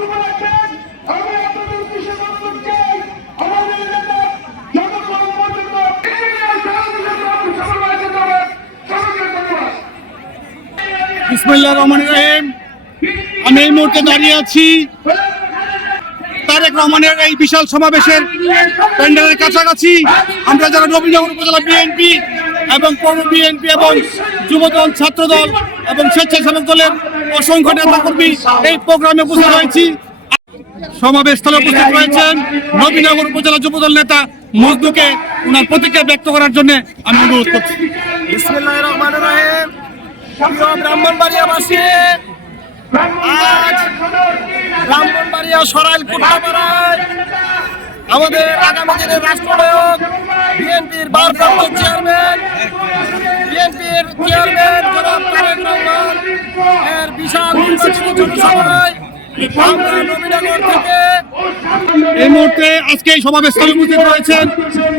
বক্তব্য রাখবেন। আমি আপনাদের উদ্দেশ্যে বক্তব্য চাই। আমাদের নেতা যতক্ষণ পর্যন্ত বিসমিল্লাহির রহমানির রহিম। আমি এই মুহূর্তে দাঁড়িয়ে আছি তারেক রহমানের এই বিশাল সমাবেশের প্যান্ডেলের কাছাকাছি। আমরা যারা নবীনগর উপজেলা বিএনপি এবং পৌর বিএনপি এবং যুবদল, ছাত্রদল এবং স্বেচ্ছাসেবক দলের অসংখ্য নেতাকর্মী এই প্রোগ্রামে উপস্থিত হয়েছি। সমাবেশস্থলে উপস্থিত রয়েছেন নবীনগর উপজেলা যুবদল নেতা মজদুকে ওনার প্রতিক্রিয়া ব্যক্ত করার জন্য আমি অনুরোধ করছি। বিসমিল্লাহির রহমানির রহিম। প্রিয় ব্রাহ্মণবাড়িয়াবাসী, আজ ব্রাহ্মণবাড়িয়া সরাইল কুট্টাপাড়ায় আমাদের আগামী দিনের রাষ্ট্রনায়ক বিএনপির ভারপ্রাপ্ত চেয়ারম্যান জনাব তারেক রহমান এর বিশাল নির্বাচনী জনসভায় আমরা নবীনগর থেকে এই মুহূর্তে আজকে এই সমাবেশস্থলে উপস্থিত রয়েছেন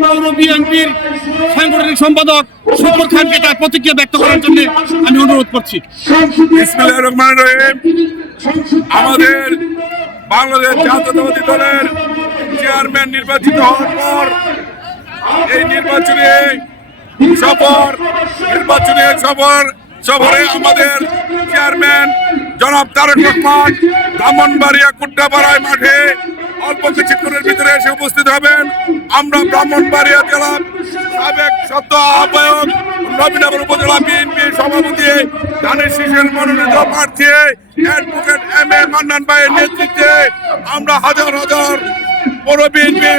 পৌর বিএনপির সাংগঠনিক সম্পাদক শুকুর খানকে তার প্রতিক্রিয়া ব্যক্ত করার জন্য আমি অনুরোধ করছি। বিসমিল্লাহির রহমানির রহিম। আমাদের বাংলাদেশ জাতীয়তাবাদী দলের চেয়ারম্যান নির্বাচিত হওয়ার পর এই নির্বাচনী সফরে আমাদের চেয়ারম্যান জনাব তারেক রহমান ব্রাহ্মণবাড়িয়া কুট্টাপাড়ায় মাঠে অল্প কিছুক্ষণের ভিতরে এসে উপস্থিত হবেন। আমরা ব্রাহ্মণবাড়িয়া জেলার সাবেক সদ্য আহ্বায়ক নবীনগর উপজেলা বিএনপি সভাপতি ধানের শীষের মনোনীত প্রার্থী অ্যাডভোকেট এম এ মান্নান ভাইয়ের নেতৃত্বে আমরা হাজার হাজার পৌর বিএনপি,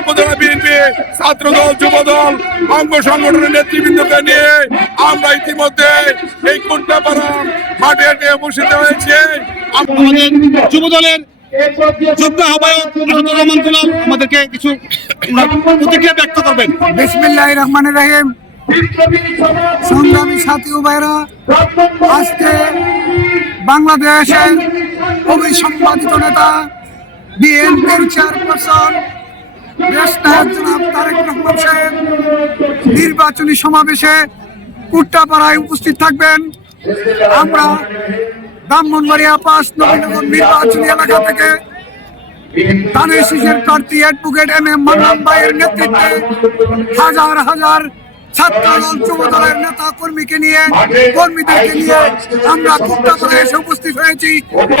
উপজেলা বিএনপি, ছাত্রদল, যুবদল, অঙ্গ সংগঠনের নেতৃবৃন্দকে নিয়ে আমরা ইতিমধ্যে এই কুট্টাপাড়া মাঠে উপস্থিত হয়েছে। আমাদের যুবদলের যুগ্ম আহ্বায়ক আসাদুর রহমান দুলাল আমাদেরকে কিছু প্রতিক্রিয়া ব্যক্ত করবেন। বিসমিল্লাহির রহমানির রহিম। সংগ্রামী সাথী ও ভাইরা, আজকে বাংলাদেশের অবিসংবাদিত নেতা বিএনপির চেয়ারপারসন দেশ নায়ক জনাব তারেক রহমান সাহেব নির্বাচনী সমাবেশে কুট্টাপাড়ায় উপস্থিত থাকবেন। আমরা ব্রাহ্মণবাড়িয়া ৫ নবীনগর নির্বাচনী এলাকা থেকে ধানের শীষের প্রার্থী অ্যাডভোকেট এম এ মান্নান ভাইয়ের নেতৃত্বে হাজার হাজার ছাত্রদল, যুবদলের নেতা কর্মীদেরকে নিয়ে আমরা কুট্টাপাড়ায় এসে উপস্থিত হয়েছি।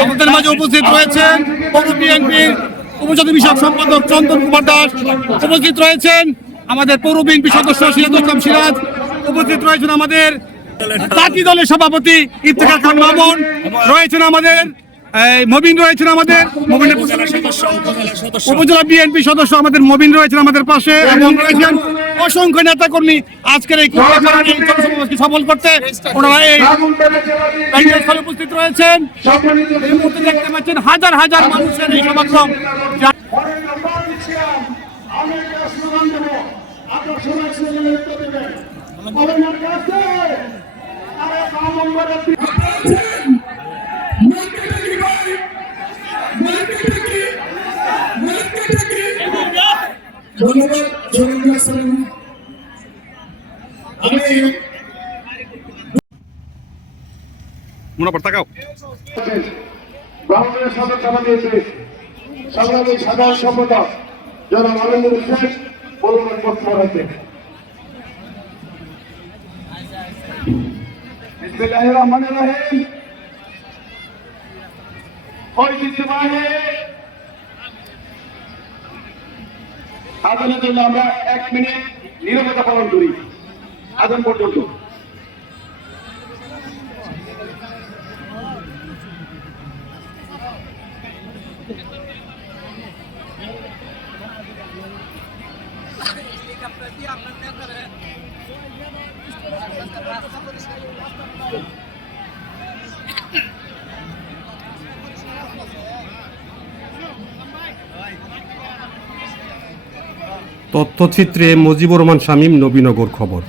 আমাদের মাঝে উপস্থিত রয়েছেন পৌর বিএনপির উপজাতি বিষয়ক সম্পাদক চন্দন কুমার দাস, উপস্থিত রয়েছেন আমাদের পৌর বিএনপি সদস্য সিরাজুল ইসলাম সিরাজ, উপস্থিত রয়েছেন আমাদের জাতি দলের সভাপতি ইফতেখার খান মামুন, রয়েছেন আমাদের মবিন, রয়েছেন আমাদের মবিনের উপজেলা বিএনপি সদস্য আমাদের মবিন রয়েছেন আমাদের পাশে, এবং রয়েছেন অসংখ্য নেতা কর্মী আজকের এই জনসমাবেশকে সফল করতে ওনারা এই স্থলে উপস্থিত রয়েছেন। এই মুহূর্তে দেখতে পাচ্ছেন হাজার হাজার মানুষের এই সমাগম। ব্রাহ্মণের সাথে চাপা দিয়েছে সংগ্রামী সাধারণ সম্পাদক জনাব আলমুল হোসেন বলবেন বক্তব্য রাখবেন। বিসমিল্লাহির রহমানির রহিম। ঐতিহ্যবাহী আদানের জন্য আমরা 1 মিনিট নীরবতা পালন করি আদান পর্যন্ত। তথ্যচিত্রে মজিবুর রহমান শামীম, নবীনগর খবর।